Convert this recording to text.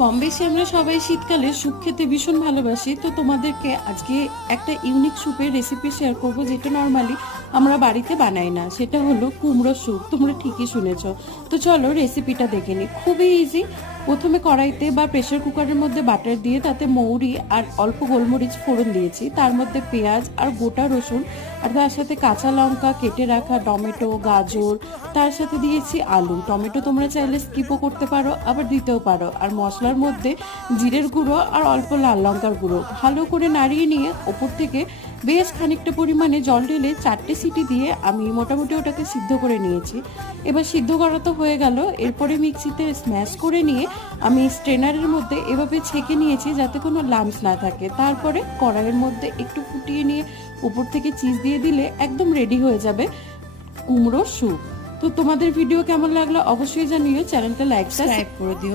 কম বেশি আমরা সবাই শীতকালে স্যুপ খেতে ভীষণ ভালোবাসি। তো তোমাদেরকে আজকে একটা ইউনিক স্যুপের রেসিপি শেয়ার করব, যেটা নর্মালি আমরা বাড়িতে বানাই না। সেটা হলো কুমড়ো স্যুপ। তোমরা ঠিকই শুনেছো। তো চলো রেসিপিটা দেখে নিই, খুবই ইজি। প্রথমে কড়াইতে বা প্রেসার কুকারের মধ্যে বাটার দিয়ে তাতে মৌরি আর অল্প গোলমরিচ ফোড়ন দিয়েছি, তার মধ্যে পেঁয়াজ আর গোটা রসুন, আর তার সাথে কাঁচা লঙ্কা, কেটে রাখা টমেটো, গাজর, তার সাথে দিয়েছি আলু। টমেটো তোমরা চাইলে স্কিপও করতে পারো, আবার দিতেও পারো। আর মশলার মধ্যে জিরের গুঁড়ো আর অল্প লাল লঙ্কার গুঁড়ো ভালো করে নাড়িয়ে নিয়ে ওপর থেকে বেশ খানিকটা পরিমাণে জল ঢেলে 4টে সিটি দিয়ে আমি মোটামুটি ওটাকে সিদ্ধ করে নিয়েছি। এবার সিদ্ধ করা তো হয়ে গেল, এরপরে মিক্সিতে স্ম্যাশ করে নিয়ে আমি স্ট্রেনারের মধ্যে এভাবে ছেঁকে নিয়েছি যাতে কোনো লাম্পস না থাকে। তারপরে কড়াইয়ের মধ্যে একটু ফুটিয়ে নিয়ে উপর থেকে চিজ দিয়ে দিলে একদম রেডি হয়ে যাবে কুমড়ো স্যুপ। তো তোমাদের ভিডিও কেমন লাগলো অবশ্যই জানিও, চ্যানেলটা লাইক সাবস্ক্রাইব করে দিও।